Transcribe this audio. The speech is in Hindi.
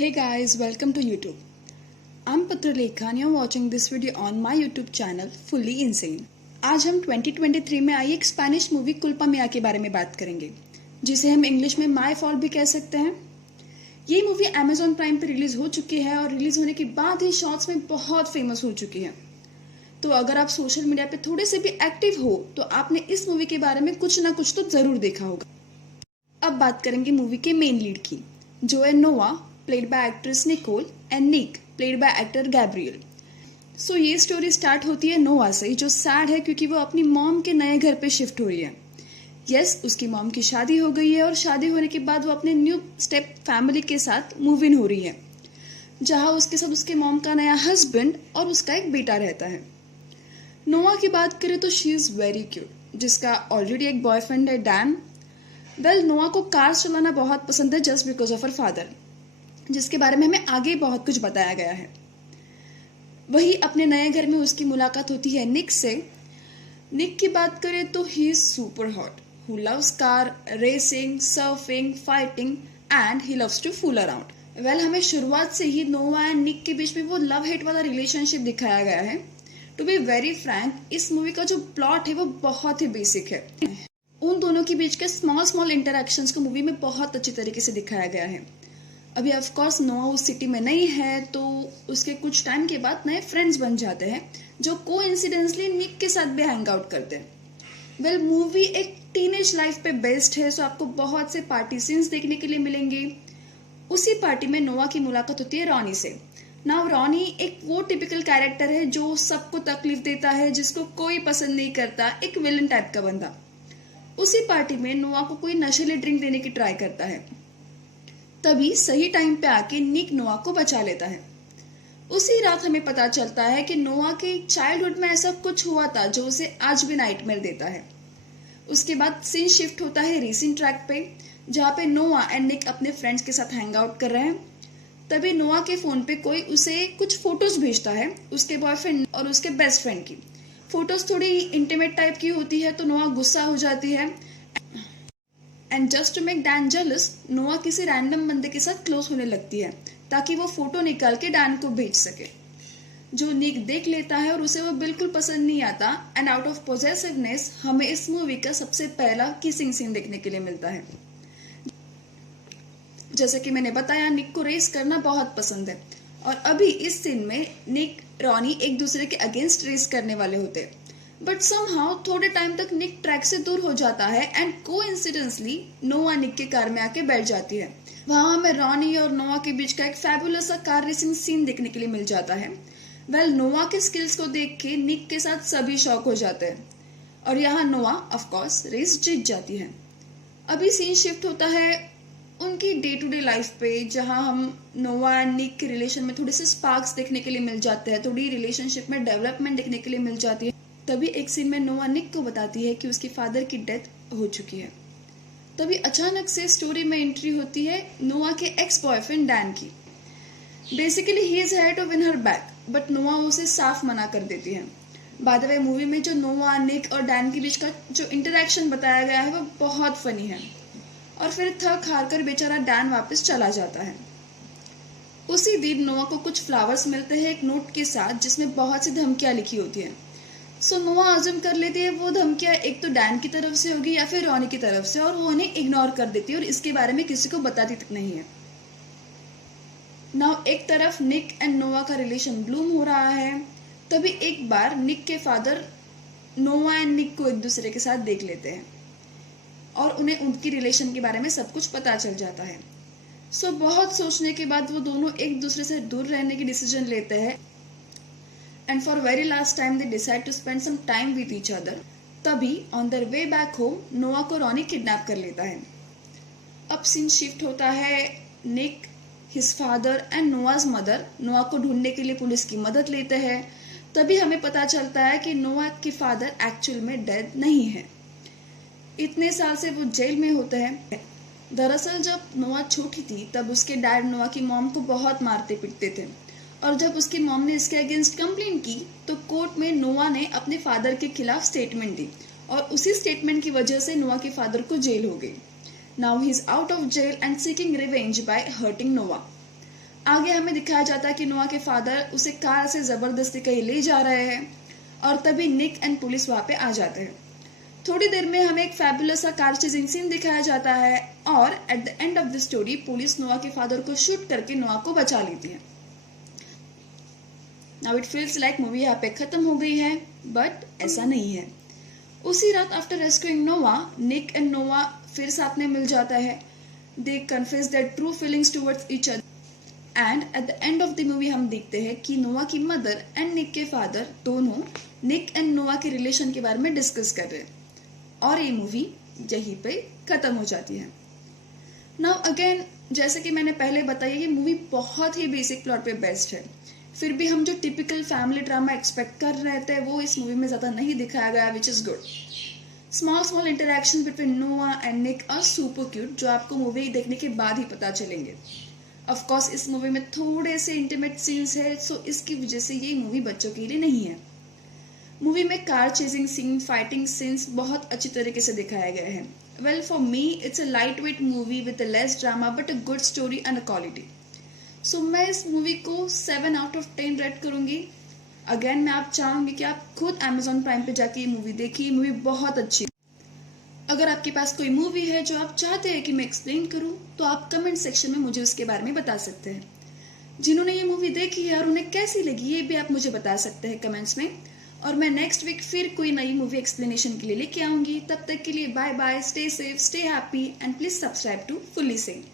Hey guys, welcome to YouTube. I'm Patralekha and you're watching this video on my YouTube channel Fully Insane. आज हम 2023 में आई एक स्पेनिश मूवी कुल्पा मिया के बारे में बात करेंगे, जिसे हम इंग्लिश में माई फॉल्ट भी कह सकते हैं। ये मूवी Amazon प्राइम पर रिलीज हो चुकी है और रिलीज होने के बाद ही शॉर्ट्स में बहुत फेमस हो चुकी है। तो अगर आप सोशल मीडिया पे थोड़े से भी एक्टिव हो तो आपने इस मूवी के बारे में कुछ ना कुछ तो जरूर देखा होगा। अब बात करेंगे मूवी के मेन लीड की, जो है नोआ played by actress Nicole and Nick played by actor Gabriel. So ये स्टोरी स्टार्ट होती है नोआ से, जो सैड है क्योंकि वो अपनी मॉम के नए घर पे शिफ्ट हो रही है। यस, उसकी मॉम की शादी हो गई है और शादी होने के बाद वो अपने न्यू स्टेप फैमिली के साथ मूव इन हो रही है, जहाँ उसके साथ उसके मॉम का नया हस्बैंड और उसका एक बेटा रहता है। नोआ की बात करें तो शी इज वेरी क्यूट, जिसका ऑलरेडी एक बॉयफ्रेंड है डैन। वेल, नोआ को कार चलाना बहुत पसंद है just because of her father, जिसके बारे में हमें आगे बहुत कुछ बताया गया है। वही अपने नए घर में उसकी मुलाकात होती है निक से। निक की बात करें तो he is super hot, who loves car, racing, surfing, fighting and he loves to fool around. Well, हमें शुरुआत से ही नोआ एंड निक के बीच में वो लव हेट वाला रिलेशनशिप दिखाया गया है। टू बी वेरी फ्रैंक, इस मूवी का जो प्लॉट है वो बहुत ही बेसिक है। उन दोनों के बीच के स्मॉल स्मॉल इंटरेक्शंस को मूवी में बहुत अच्छी तरीके से दिखाया गया है। अभी ऑफ कोर्स नोआ उस सिटी में नहीं है, तो उसके कुछ टाइम के बाद नए फ्रेंड्स बन जाते हैं जो कोइंसिडेंटली निक के साथ भी हैंग आउट करते हैं। वेल, मूवी एक टीनेज लाइफ पे बेस्ड है, सो आपको बहुत से पार्टी सीन्स देखने के लिए मिलेंगे। उसी पार्टी में नोआ की मुलाकात होती है रॉनी से। नाउ रॉनी एक वो टिपिकल कैरेक्टर है जो सबको तकलीफ देता है, जिसको कोई पसंद नहीं करता, एक विलन टाइप का बंदा। उसी पार्टी में नोआ को कोई नशीली ड्रिंक देने की ट्राई करता है, तभी सही टाइम पे आके निक नोआ को बचा लेता है। उसी रात हमें पता चलता है कि नोआ के चाइल्डहुड में ऐसा कुछ हुआ था जो उसे आज भी नाइटमेयर देता है। उसके बाद सीन शिफ्ट होता है रेसिंग ट्रैक पे, जहाँ पे नोआ एंड निक अपने फ्रेंड्स के साथ हैंग आउट कर रहे हैं। तभी नोआ के फोन पे कोई उसे कुछ फोटोज भेजता है उसके बॉयफ्रेंड और उसके बेस्ट फ्रेंड की। फोटोज थोड़ी इंटीमेट टाइप की होती है, तो नोआ गुस्सा हो जाती है and just to make Dan jealous, Noah किसी रैंडम बंदे के साथ क्लोज होने लगती है ताकि वो फोटो निकाल के डैन को भेज सके। जो निक देख लेता है और उसे वो बिल्कुल पसंद नहीं आता एंड आउट ऑफ पॉजेसिवनेस हमें इस मूवी का सबसे पहला किसिंग सीन देखने के लिए मिलता है। जैसे कि मैंने बताया, निक को रेस करना बहुत पसंद है और अभी इस सीन में निक रॉनी एक दूसरे के अगेंस्ट रेस करने वाले होते हैं, बट समहाउ थोड़े टाइम तक निक ट्रैक से दूर हो जाता है एंड कोइंसिडेंटली नोआ निक के कार में आके बैठ जाती है। वहां हमें रॉनी और नोआ के बीच का एक फैबुलस सा कार रेसिंग सीन देखने के लिए मिल जाता है। वेल, नोआ के स्किल्स को देख के निक के साथ सभी शॉक हो जाते हैं और यहाँ नोआ ऑफ कोर्स रेस जीत जाती है। अभी सीन शिफ्ट होता है उनकी डे टू डे लाइफ पे, जहाँ हम नोआ एंड निक के रिलेशन में थोड़े से स्पार्क्स देखने के लिए मिल जाते हैं, थोड़ी रिलेशनशिप में डेवलपमेंट देखने के लिए मिल जाती है। तभी एक सीन में नोआ निक को बताती है कि उसके फादर की डेथ हो चुकी है। तभी अचानक से स्टोरी में एंट्री होती है नोआ के एक्स बॉयफ्रेंड डैन की। Basically he is here to win her back, but Noah उसे साफ मना कर देती है। बाय द वे, मूवी में जो नोआ, निक और डैन के बीच का जो इंटरेक्शन बताया गया है वो बहुत फनी है। और फिर थक हार कर बेचारा डैन वापस चला जाता है। उसी दिन नोआ को कुछ फ्लावर्स मिलते हैं एक नोट के साथ, जिसमें बहुत सी धमकियां लिखी होती है। सो नोआ अज्यूम कर लेती है वो धमकियां एक तो डैन की तरफ से होगी या फिर रॉनी की तरफ से, और वो उन्हें इग्नोर कर देती है और इसके बारे में किसी को बताती तक नहीं है। नाउ एक तरफ निक एंड नोआ का रिलेशन ब्लूम हो रहा है, तभी एक बार निक के फादर नोआ एंड निक को एक दूसरे के साथ देख लेते हैं और उन्हें उनकी रिलेशन के बारे में सब कुछ पता चल जाता है। सो बहुत सोचने के बाद वो दोनों एक दूसरे से दूर रहने की डिसीजन लेते हैं and for very last time they decide to spend some time with each other. तभी on their way back home नोआ को रॉनी किडनैप कर लेता है। अब सीन शिफ्ट होता है Nick, his father and Noah's mother Noah को ढूंढने के लिए पुलिस की मदद लेते हैं। तभी हमें पता चलता है कि नोआ के फादर एक्चुअल में डेड नहीं है। इतने साल से वो जेल में होते हैं। दरअसल जब नोआ छोटी थी तब उसके डैड नोआ की मॉम को बहुत मारते पीटते थे, और जब उसकी मॉम ने इसके अगेंस्ट कंप्लेन की तो कोर्ट में नोआ ने अपने फादर के खिलाफ स्टेटमेंट दी और उसी स्टेटमेंट की वजह से नोआ के फादर को जेल हो गई। Now he is out of jail and seeking revenge by hurting Noah. आगे हमें दिखाया जाता है कि नोआ के फादर उसे कार से जबरदस्ती कहीं ले जा रहे हैं और तभी निक एंड पुलिस वहां पे आ जाते हैं। थोड़ी देर में हमें एक फैबुलस सा कार चेजिंग सीन दिखाया जाता है और eight the end of the story police नोआ के फादर को शूट करके नोआ को बचा लेती है। Now it feels like movie यहाँ पे खत्म हो गई है, बट ऐसा नहीं है। उसी रात आफ्टर रेस्क्यूइंग नोआ, निक एंड नोआ फिर साथ में मिल जाता है। They confess their true feelings towards each other and at the end of the movie हम देखते हैं कि नोआ की मदर एंड निक के फादर दोनों निक एंड नोआ के रिलेशन के बारे में डिस्कस कर रहे हैं और ये मूवी यहीं पे खत्म हो जाती है। नाउ अगेन, जैसे कि मैंने पहले बताया, ये मूवी बहुत ही बेसिक प्लॉट पे बेस्ड है। फिर भी हम जो टिपिकल फैमिली ड्रामा एक्सपेक्ट कर रहे थे वो इस मूवी में ज्यादा नहीं दिखाया गया, which is good. Small interaction between Noah and Nick are super cute, जो आपको मूवी देखने के बाद ही पता चलेंगे। ऑफ कोर्स इस मूवी में थोड़े से इंटीमेट सीन्स है, सो इसकी वजह से ये मूवी बच्चों के लिए नहीं है। मूवी में car chasing scene, fighting scenes बहुत अच्छी तरीके से दिखाए गए हैं। Well, for me it's a light weight movie with less drama but a good story and a quality. So मैं इस मूवी को 7 आउट ऑफ 10 रेट करूंगी। अगेन मैं आप चाहूंगी कि आप खुद Amazon प्राइम पे जाके ये मूवी देखिए, ये मूवी बहुत अच्छी है। अगर आपके पास कोई मूवी है जो आप चाहते हैं कि मैं एक्सप्लेन करूं, तो आप कमेंट सेक्शन में मुझे उसके बारे में बता सकते हैं। जिन्होंने ये मूवी देखी है और उन्हें कैसी लगी ये भी आप मुझे बता सकते हैं कमेंट्स में, और मैं नेक्स्ट वीक फिर कोई नई मूवी एक्सप्लेनेशन के लिए लेके आऊंगी। तब तक के लिए bye bye, stay safe, stay happy and please subscribe to फुल्ली सिंह।